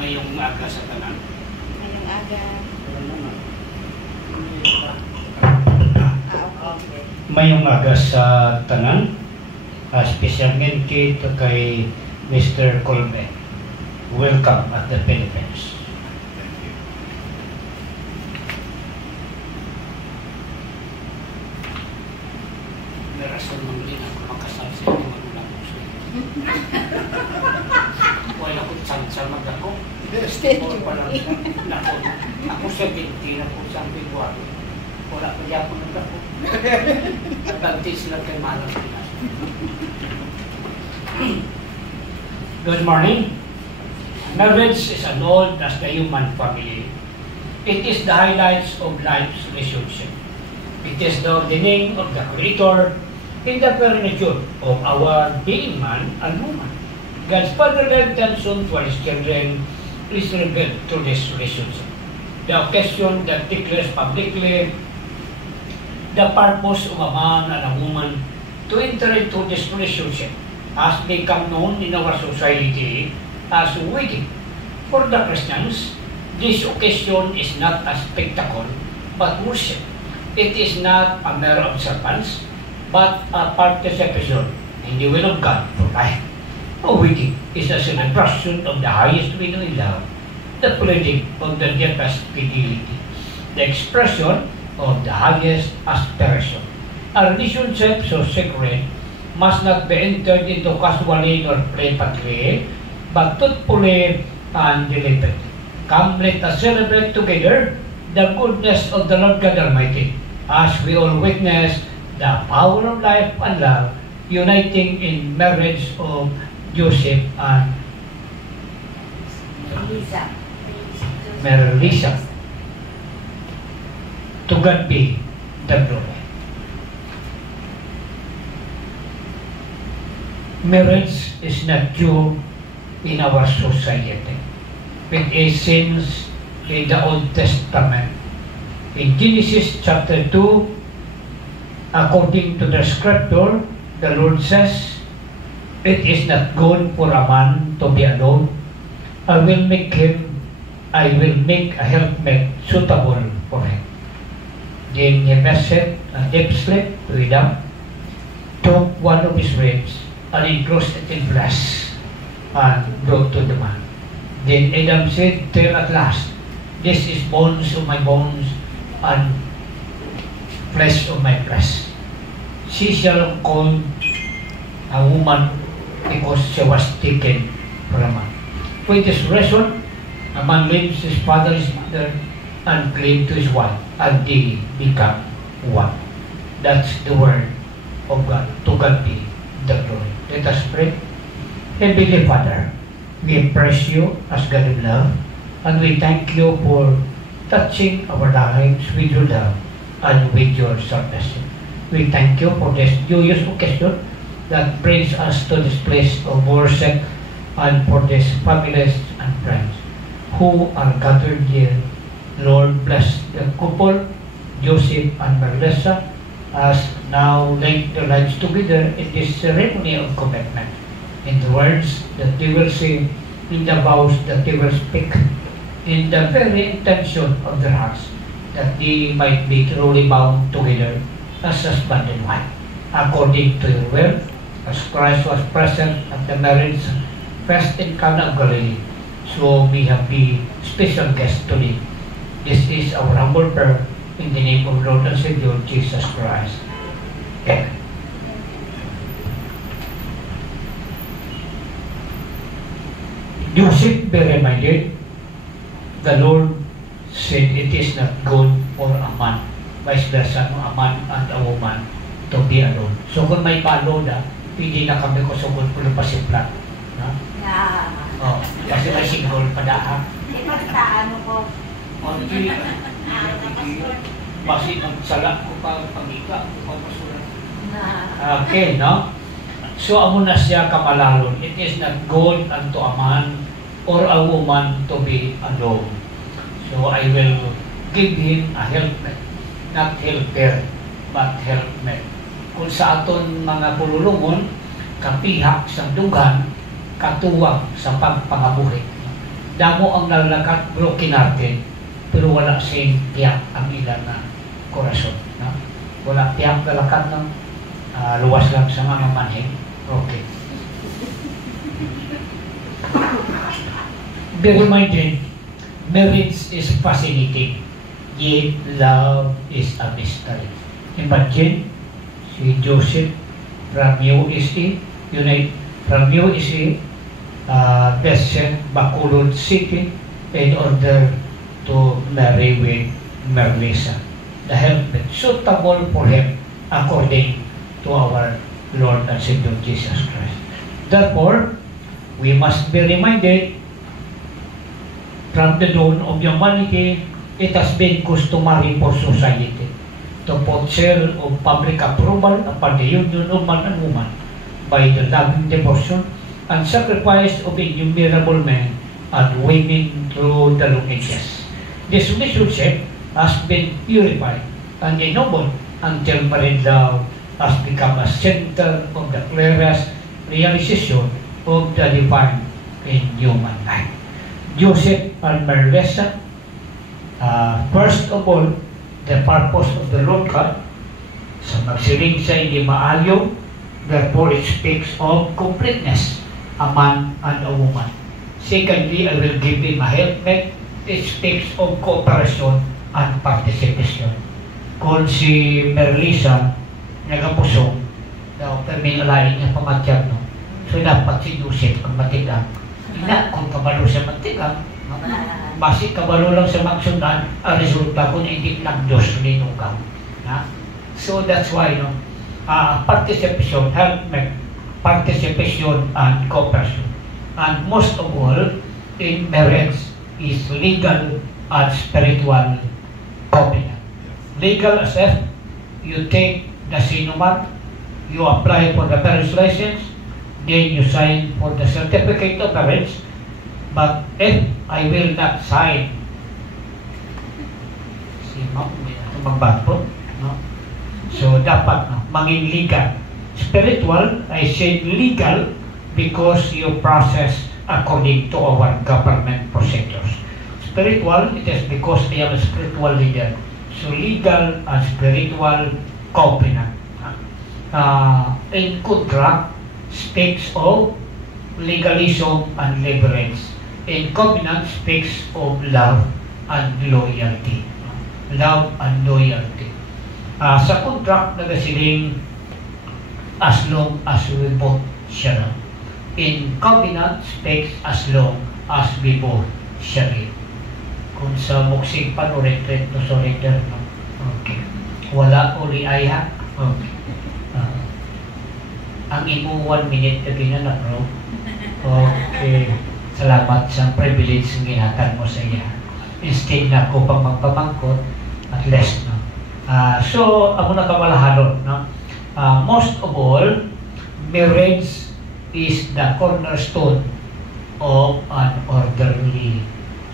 Mayong aga sa tanan. Ngayong aga. Okay. Mayong aga sa tanan, specialmente kay Mr. Colbe. Welcome at the Philippines. Thank you. Narason mong din ako makasal sa inyo magulang ko sa inyo. Wala ko tsansa mag-ako. Or parang ako sa 20 na po sa February. Wala pa di ako nag-ako. Advantage lang kay Malang Pinas. Good morning. Marriage is as old as the human family. It is the highlights of life's relationship. It is the ordaining of the Creator in the very nature of our being man and woman. God's fatherly intention for His children is revealed through this relationship. The occasion that declares publicly the purpose of a man and a woman to enter into this relationship has become known in our society as wedding. For the Christians, this occasion is not a spectacle but worship. It is not a mere observance but a participation in the will of God for life. A wedding is a celebration of the highest meaning in love, the pledging of the deepest fidelity, the expression of the highest aspiration. A relationship so sacred must not be entered into casually nor flippantly, but thoughtfully and deliberately. Come, let us celebrate together the goodness of the Lord God Almighty as we all witness the power of life and love uniting in marriage of Joseph and Melissa. To God be the glory. Marriage is not due in our society. It is since in the Old Testament. In Genesis chapter 2, according to the scripture, the Lord says, "It is not good for a man to be alone. I will make a helpmate suitable for him." Then he messed a deep sleep with him, took one of his ribs, and enclosed it in flesh, and brought to the man. Then Adam said to him at last, "This is bones of my bones, and flesh of my flesh. She shall call a woman because she was taken from a man." For this reason, a man leaves his father and his mother and cleave to his wife, and they become one. That's the word of God. To God be the glory. Let us pray. Heavenly Father, we praise you as God of love, and we thank you for touching our lives with your love and with your salvation. We thank you for this joyous occasion that brings us to this place of worship, and for these families and friends who are gathered here. Lord, bless the couple, Joseph and Melissa, as now link their lives together in this ceremony of commitment, in the words that they will say, in the vows that they will speak, in the very intention of their hearts, that they might be truly bound together as husband and wife, according to your will, as Christ was present at the marriage feast in Cana of Galilee. So we have the special guest today. This is our humble prayer in the name of Lord and Savior Jesus Christ. Amen. Joseph be reminded, the Lord said it is not good for a man, vice versa, a man and a woman to be alone. So kung may palo na, hindi na kami kusugod po ng pasiplat. Oh, kasi may single pa daan. Ipagtaan mo ko. Hindi. Basi magsala ko pa pag-ika ko pa masulat. Okay, no? So amo na siya kamalalon. It is not good unto a man or a woman to be alone. So I will give him a helpmate. Not helper, but helpmate. Kung sa aton mga pululungon, kapihak sa dugan, katuwang sa pagpangabuhi. Damo ang nalakat, broken hearted, pero wala sing tiyak ang ilan na korason. No? Wala tiyak nalakat ng luwas lang sa mga manhig. Okay. Be reminded, marriage is fascinating, yet love is a mystery. Imagine, si Joseph from USA, from USA, sent Bacolod City in order to marry with Merlisa, the helpmate suitable for him according to our Lord and Savior Jesus Christ. Therefore, we must be reminded from the dawn of humanity, it has been customary for society to put seal of public approval upon the union of man and woman by the loving devotion and sacrifice of innumerable men and women through the long ages. This relationship has been purified and ennobled until married love has become a center of the clearest realization of the divine in human life. Joseph and Merlisa, first of all, the purpose of the Lord God, sa magsiring sa hindi maayo, therefore it speaks of completeness, a man and a woman. Secondly, I will give him a helpmate. It speaks of cooperation and participation. Kung si Merlisa nagapusong, daw perminalain niya pamatyag, no? So dapat si Joseph ang matigang. Ina, kung kabalo sa matigang, basi kabalo lang sa magsundan, ang resulta kung hindi lang Diyos linugang. So that's why, no? Participation, helpmate, participation and cooperation. And most of all, in marriage is legal and spiritual covenant. Legal as if you take the sinuman, you apply for the marriage license, then you sign for the certificate of marriage. But if I will not sign, si ma'am, magbato, no? So dapat, no, maging legal. Spiritual, I said legal because you process according to our government procedures. Spiritual, it is because I am a spiritual leader. So legal and spiritual covenant. In contract, speaks of legalism and leverage. In covenant, speaks of love and loyalty. Love and loyalty. Sa contract, nagasiling as long as we both share. In covenant, speaks as long as we both share. Kung sa muksing pa, no retreat, no surrender, no? Okay. Wala uli ayha. Okay. Ang imo 1 minute na ginanak, bro. Okay. Salamat sa privilege ng ginatan mo sa iya. Instead na ako pang magpamangkot, at least, no? So, ako na kamalahalon, no? Most of all, marriage is the cornerstone of an orderly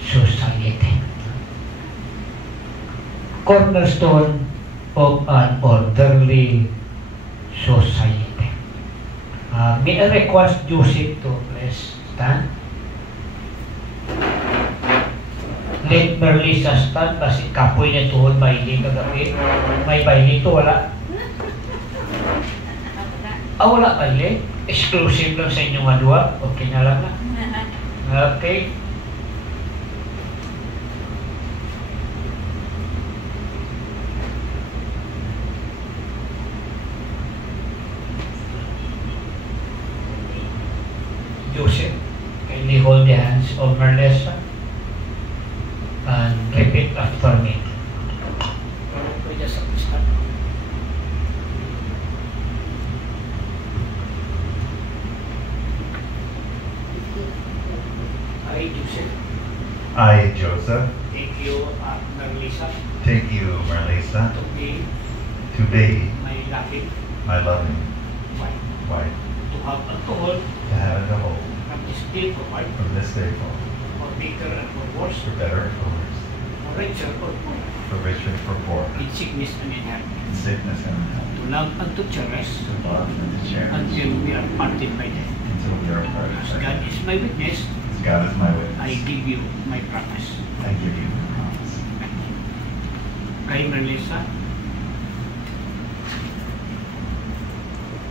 society. Cornerstone of an orderly society. May I request Joseph to please stand? Let Merlisa stand kasi kapoy na tuhod baili kagabi. May baili to, wala? Wala baili? Exclusive lang sa inyong madua? Okay na lang na. Okay. Joseph, kindly hold the hands of Merlisa and repeat after me. I, Joseph. I, Joseph. Take you, Merlisa. Take you, Merlisa. To be my loving wife. To have a hold. To have a hold. From this day forward. From this day forward. For better and for worse. For better and for worse. For richer or poor. For richer and for poor. In sickness and in health. In sickness and in health. To love and to cherish. To love and to cherish. Until we are parted by death. Until we are parted. As God is my witness. As God is my I witness. give you my promise. I give you my promise. I, Melissa.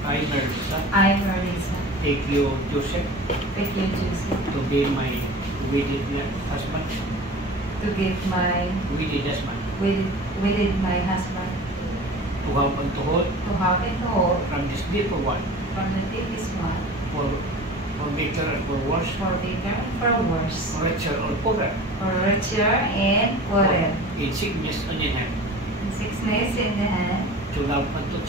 I, Melissa. I, Marisa, Take you, Joseph, take you, Joseph, to be my wedded husband. to give my Wedded husband. with my husband To have and to hold to have and to hold from this day forward. from the day this one For better and for worse. for bigger and for worse, For richer or poorer. for richer and poorer, In sickness and in health. in sickness in the hand, To love and to serve.